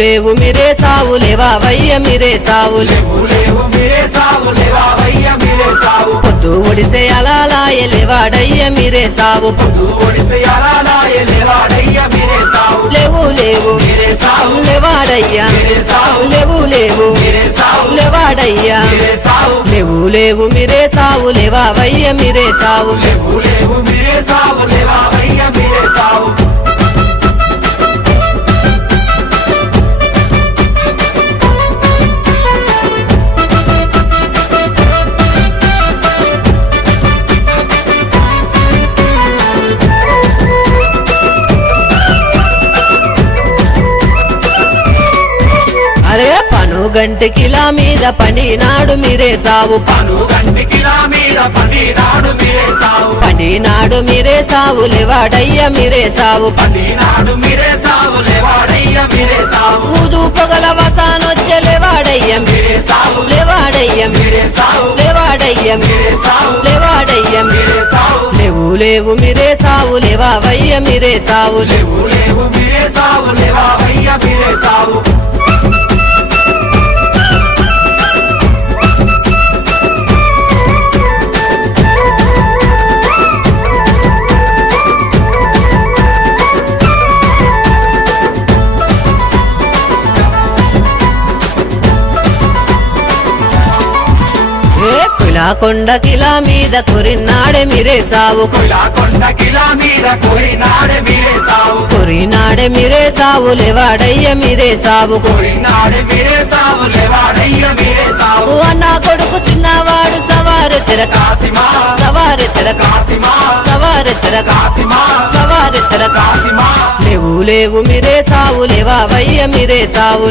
లేవు మీరే సావు లేవావయ్య మీరే సావు పొద్దు ఒడిసే అలాలాయ లేవాడయ్య మీరే సావు లేవు లేవు లేవాడయ్యా లేవు లేవు లేవాడయ్యా లేవు లేవు మీరే సావు లేవావయ్య మీరే సావు అరే పనుగంటికిలా మీద పండినాడు మీరే సావు పండినాడు మీరే సావు లేవాడయ్య మీరే సావు ఊదు పొగల వసానొచ్చే లేవాడయ్య లేవాడయ్య లేవాడయ్య లేవాడయ్య లేవు లేవు మీరే సావు లేవావయ్య మీరే సావు కొండకిలా మీద కొరినాడే మీరే సావు కొరినాడే మీరే సావు లేవాడయ్య మీరే సావు అన్న కొడుకు చిన్నవాడు సవారు తిరక సవారు తిరక సవారు తిరక సవారు తిరక లేవు లేవు మీరే సావు లేవావయ్య మీరే సావు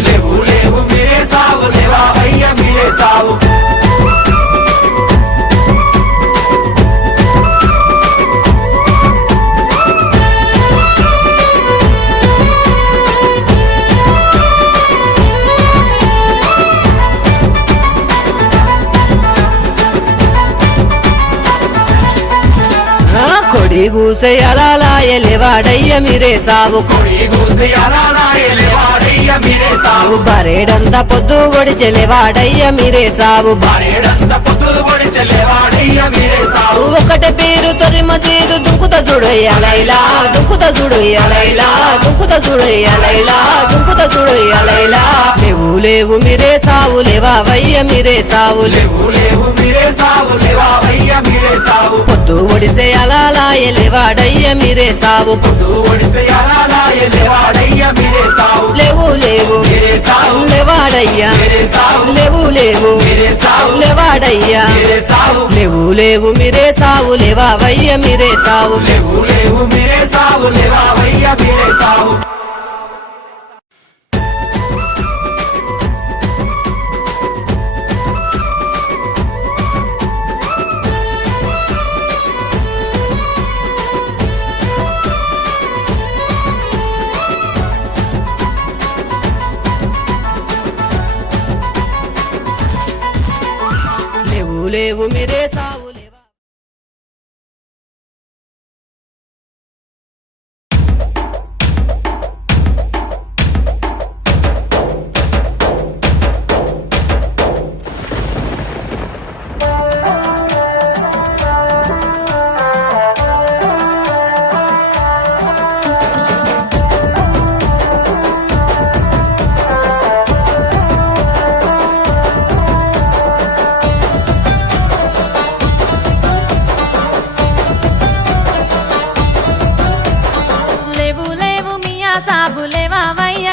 కొడి గూసే అలాలాయ లేవాడయ్య మీరే సావు బరేడంత పొద్దు ఒడిచె లేవాడయ్య మీరే సావు ఒకటే పేరు తొరి మసీదు దుంకుత చూడయ్యలైలా దుంకుత చూడయ్యలైలా దుంకుత చూడయ్యలైలా దుంకుత చూడయ్యలైలా లేవు లేవు మీరే సావు లేవావయ్య మీరే సావు పొద్దు ఒడిసే అలాలాయ లేవాడయ్య మీరే సావు లేవు లేవు లేవాడయ్యా లేవు లేవు లేవాడయ్యా లేవు లేవు మీరే సావు లేవావయ్య మీరే సావు లేవు మీరే సావు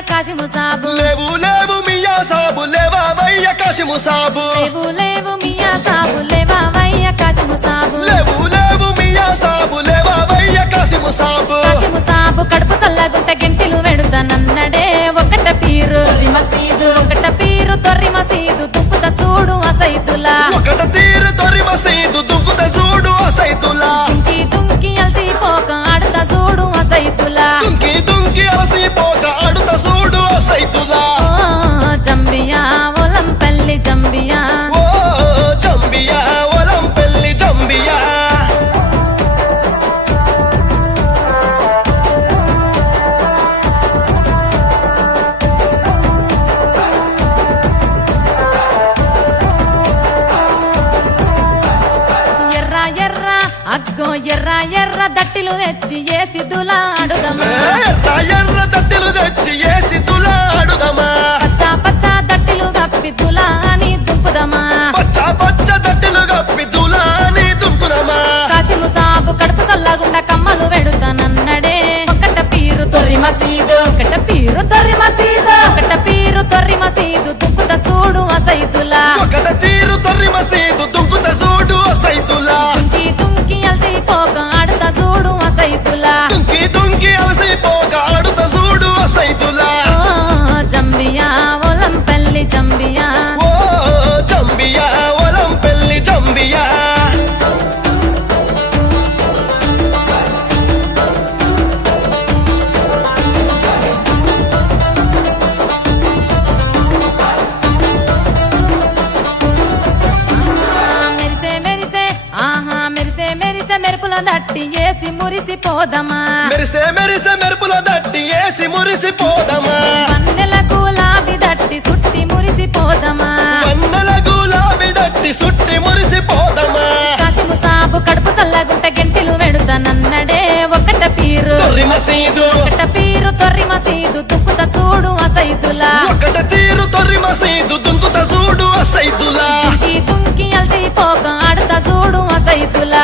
కాశిము సాబు లేవు లేవు మియా సాబు లేవావయ్య కాశిము సాబు లేవు లేవు మియా సాబు లేవావయ్య కాశిము సాబు లేవు లేవు మియా సాబు లేవావయ్య కాశిము సాబు కాశిము సాబు కడుపు చల్లగుంట గెంటిలు వెడుతానన్నడే ఒకట పీరు మసీదు ఒకట పీరు తొర్రి మసీదు దుక్కుత చూడు అసైతులా ఒకట తీరు తొర్రి మసీదు దుక్కుత చూడు అసైతులా దుంకి దుంకి అలసిపోక ఆడత చూడు అసైతులా దుంకి దుంకి అలసిపోక ఆడుత చూడు అసైతులా జంబియా ఒలంపల్లి జంబియా ఓ ఎర్ర దట్టిలు తెచ్చి ఏసి దులాడుదమా ఎర్ర దట్టిలు తెచ్చి ఏసి దులాడుదమా పచ్చ దట్టిలు గప్పి దులాని దుంపుదమా పచ్చ దట్టిలు గప్పి దులాని దుంపుదమా కాశీము సాబు కడుపు చల్లగుండా కమ్మలు వెడుతానన్నడే ఒకట పీరు తొర్రి మసీదు ఒకట పీరు తొర్రి మసీదు ఒకట పీరు తొర్రి మసీదు దుంపుత చూడు అసైతులా ఒకట తీరు తొర్రి మసీదు దుంకుత చూడు సైతులా దుంకి అలసిపోక ఆడుతా చూడు అసైతులా దుంకి అలసిపోక ఆడుత చూడు సైతులా జంబియా ఒలంపల్లి జంబియా ఓ జంబియా ఒలం పెళ్లి జంబియా మెరిసే మెరిసే ఆహా మెరిసే మెరిసే మెరుపుల దట్టి ఏసి మురిసిపోదమా మెరిసే మెరుపుల దట్టి ఏసి మురిసిపోదమా వన్నెల గులాబీ దట్టి సుట్టి మురిసిపోదమా వన్నెల గులాబీ దట్టి సుట్టి మురిసిపోదమా కాశీము సాబు కడుపు చల్లగుంట గెంటిలు వెడుతానన్నడే ఒకట పీరు తొర్రి మసీదు ఒకట పీరు తొర్రి మసీదు దుక్కుత చూడు అసైతులా ఒకట తీరు తొర్రి మసీదు దుంకుత చూడు సైతులా దుంకి అలసిపోక ఆడుతా చూడు అసైతులా